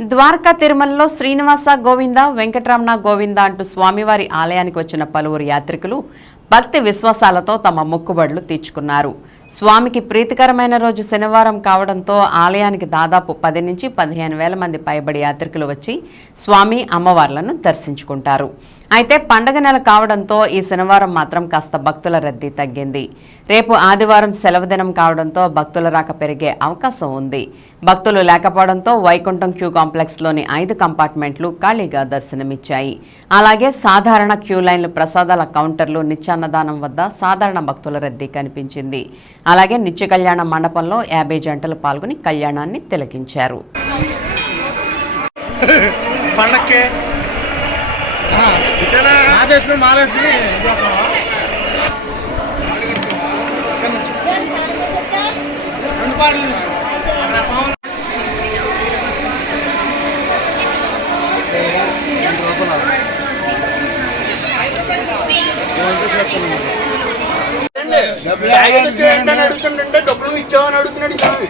ద్వారకా తిరుమలలో శ్రీనివాస గోవింద వెంకటరమణ గోవింద అంటూ స్వామివారి ఆలయానికి వచ్చిన పలువురు యాత్రికులు భక్తి విశ్వాసాలతో తమ మొక్కుబడులు తీర్చుకున్నారు. స్వామికి ప్రీతికరమైన రోజు శనివారం కావడంతో ఆలయానికి దాదాపు 10 నుంచి 15 వేల మంది పైబడి యాత్రికులు వచ్చి స్వామి అమ్మవార్లను దర్శించుకుంటారు. అయితే పండగ నెల కావడంతో ఈ శనివారం మాత్రం కాస్త భక్తుల రద్దీ తగ్గింది. రేపు ఆదివారం సెలవు దినం కావడంతో భక్తుల రాక పెరిగే అవకాశం ఉంది. భక్తులు లేకపోవడంతో వైకుంఠం క్యూ కాంప్లెక్స్లోని 5 కంపార్ట్మెంట్లు ఖాళీగా దర్శనమిచ్చాయి. అలాగే సాధారణ క్యూ లైన్లు, ప్రసాదాల కౌంటర్లు, నిత్యాన్నదానం వద్ద సాధారణ భక్తుల రద్దీ కనిపించింది. అలాగే నిత్య కళ్యాణ మండపంలో 50 జంటలు పాల్గొని కళ్యాణాన్ని తిలకించారు. డబ్బులు ఇచ్చావని అడుగుతున్నాడు స్వామి.